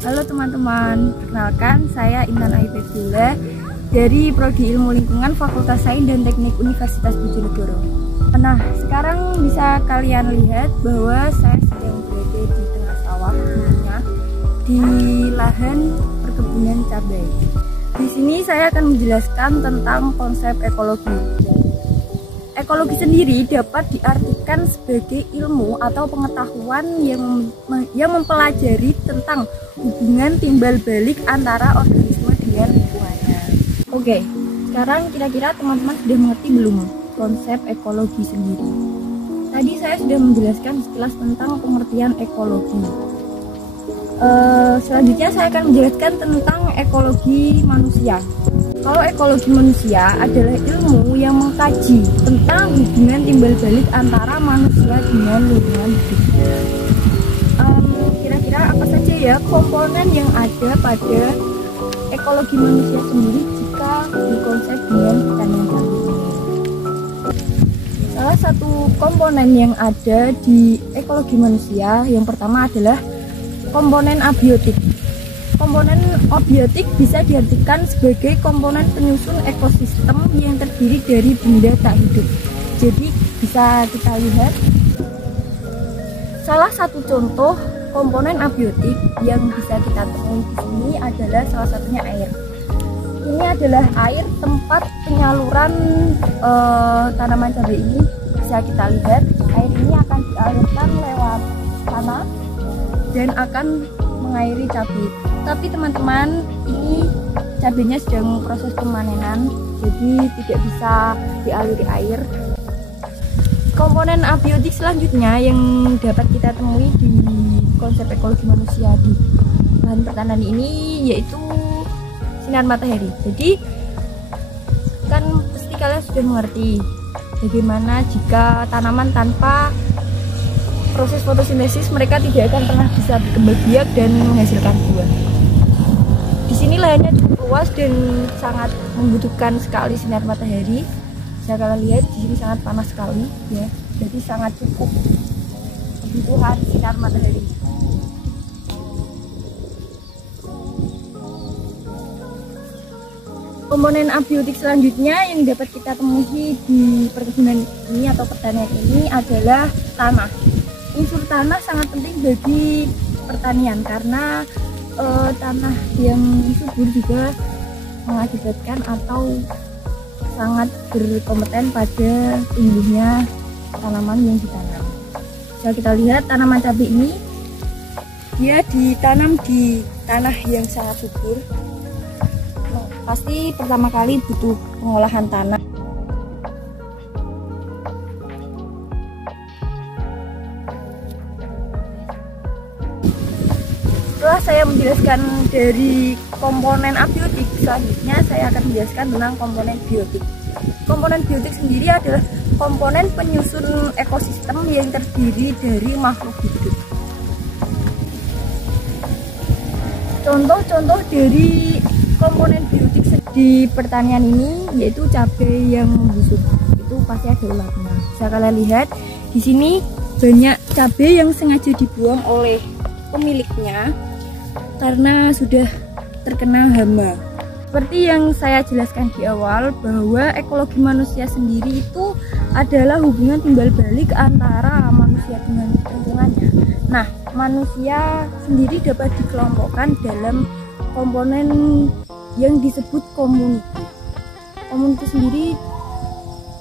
Halo teman-teman, perkenalkan saya Intan Aibetullah dari Prodi Ilmu Lingkungan Fakultas Sains dan Teknik Universitas Bojonegoro. Nah, sekarang bisa kalian lihat bahwa saya sedang berada di tengah sawah, di lahan perkebunan cabai. Di sini saya akan menjelaskan tentang konsep ekologi. Ekologi sendiri dapat diartikan sebagai ilmu atau pengetahuan yang mempelajari tentang hubungan timbal balik antara organisme dengan lingkungannya. Oke, sekarang kira-kira teman-teman sudah mengerti belum konsep ekologi sendiri? Tadi saya sudah menjelaskan sekilas tentang pengertian ekologi. Selanjutnya saya akan menjelaskan tentang ekologi manusia. Kalau ekologi manusia adalah ilmu yang mengkaji tentang hubungan timbal balik antara manusia dengan lingkungan hidupnya. Kira-kira apa saja ya komponen yang ada pada ekologi manusia sendiri jika dikonsep dengan pertanian cabai? Salah satu komponen yang ada di ekologi manusia yang pertama adalah komponen abiotik. Komponen abiotik bisa diartikan sebagai komponen penyusun ekosistem yang terdiri dari benda tak hidup. Jadi bisa kita lihat salah satu contoh komponen abiotik yang bisa kita temui di sini adalah salah satunya air. Ini adalah air tempat penyaluran tanaman cabai ini. Bisa kita lihat air ini akan dialirkan lewat tanah dan akan mengairi cabai. Tapi teman-teman, ini cabainya sedang proses pemanenan, jadi tidak bisa dialiri air. Komponen abiotik selanjutnya yang dapat kita temui di konsep ekologi manusia di lahan pertanian ini yaitu sinar matahari. Jadi kan pasti kalian sudah mengerti bagaimana jika tanaman tanpa proses fotosintesis mereka tidak akan pernah bisa berkembang biak dan menghasilkan buah. Di sini lahannya cukup luas dan sangat membutuhkan sekali sinar matahari. Bisa kalian lihat di sini sangat panas sekali ya. Jadi sangat cukup kebutuhan sinar matahari. Komponen abiotik selanjutnya yang dapat kita temui di perkebunan ini atau pertanian ini adalah tanah. Unsur tanah sangat penting bagi pertanian karena tanah yang subur juga mengakibatkan atau sangat berkompeten pada tumbuhnya tanaman yang ditanam. Bisa kita lihat tanaman cabai ini dia ditanam di tanah yang sangat subur. Pasti pertama kali butuh pengolahan tanah. Setelah saya menjelaskan dari komponen abiotik, selanjutnya saya akan menjelaskan tentang komponen biotik. Komponen biotik sendiri adalah komponen penyusun ekosistem yang terdiri dari makhluk hidup. Contoh-contoh dari komponen biotik di pertanian ini yaitu cabai yang membusuk. Itu pasti ada ulatnya. Bisa kalian lihat di sini banyak cabai yang sengaja dibuang oleh pemiliknya karena sudah terkena hama. Seperti yang saya jelaskan di awal bahwa ekologi manusia sendiri itu adalah hubungan timbal balik antara manusia dengan lingkungannya. Nah, manusia sendiri dapat dikelompokkan dalam komponen yang disebut komuniti. Komuniti sendiri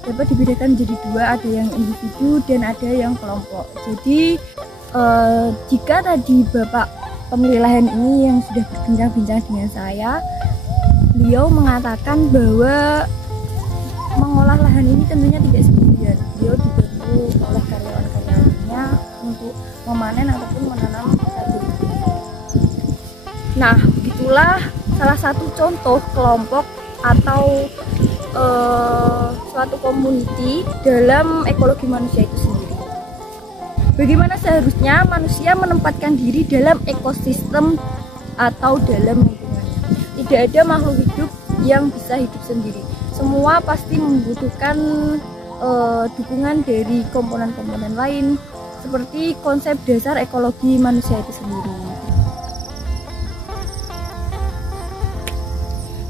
dapat dibedakan menjadi dua, ada yang individu dan ada yang kelompok. Jadi jika tadi Bapak pemilik lahan ini yang sudah berbincang-bincang dengan saya, beliau mengatakan bahwa mengolah lahan ini tentunya tidak sendirian. Beliau dibantu oleh karyawan-karyawannya untuk memanen ataupun menanam cabai. Nah, begitulah salah satu contoh kelompok atau suatu komuniti dalam ekologi manusia itu sendiri. Bagaimana seharusnya manusia menempatkan diri dalam ekosistem atau dalam lingkungannya. Tidak ada makhluk hidup yang bisa hidup sendiri. Semua pasti membutuhkan dukungan dari komponen-komponen lain seperti konsep dasar ekologi manusia itu sendiri.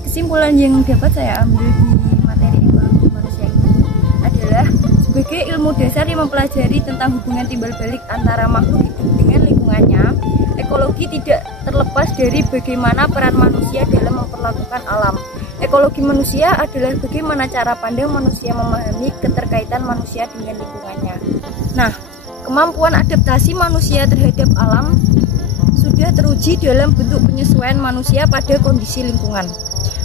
Kesimpulan yang dapat saya ambil di materi ekologi manusia ini adalah sebagai ilmu dasar yang mempelajari tentang hubungan timbal balik antara makhluk hidup dengan lingkungannya, ekologi tidak terlepas dari bagaimana peran manusia dalam memperlakukan alam. Ekologi manusia adalah bagaimana cara pandang manusia memahami keterkaitan manusia dengan lingkungannya. Nah, kemampuan adaptasi manusia terhadap alam sudah teruji dalam bentuk penyesuaian manusia pada kondisi lingkungan.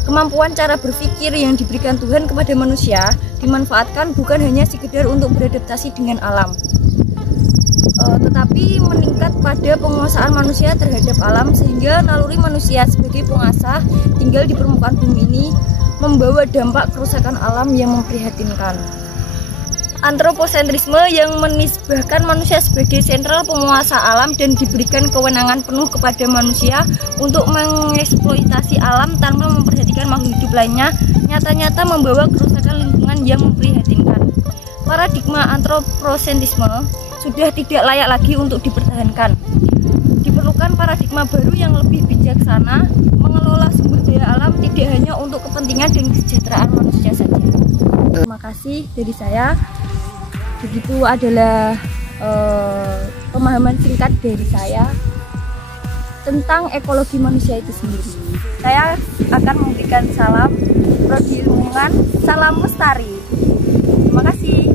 Kemampuan cara berpikir yang diberikan Tuhan kepada manusia dimanfaatkan bukan hanya sekedar untuk beradaptasi dengan alam, tetapi meningkat pada penguasaan manusia terhadap alam, sehingga naluri manusia sebagai penguasa tinggal di permukaan bumi ini membawa dampak kerusakan alam yang memprihatinkan. Antroposentrisme yang menisbahkan manusia sebagai sentral penguasa alam dan diberikan kewenangan penuh kepada manusia untuk mengeksploitasi alam tanpa memperhatikan makhluk hidup lainnya, nyata-nyata membawa kerusakan lingkungan yang memprihatinkan. Paradigma antroposentrisme sudah tidak layak lagi untuk dipertahankan. Diperlukan paradigma baru yang lebih bijaksana, mengelola sumber daya alam tidak hanya untuk kepentingan dan kesejahteraan manusia saja. Terima kasih dari saya. Begitu adalah pemahaman singkat dari saya tentang ekologi manusia itu sendiri. Saya akan memberikan salam prodi ilmuwan, salam lestari. Terima kasih.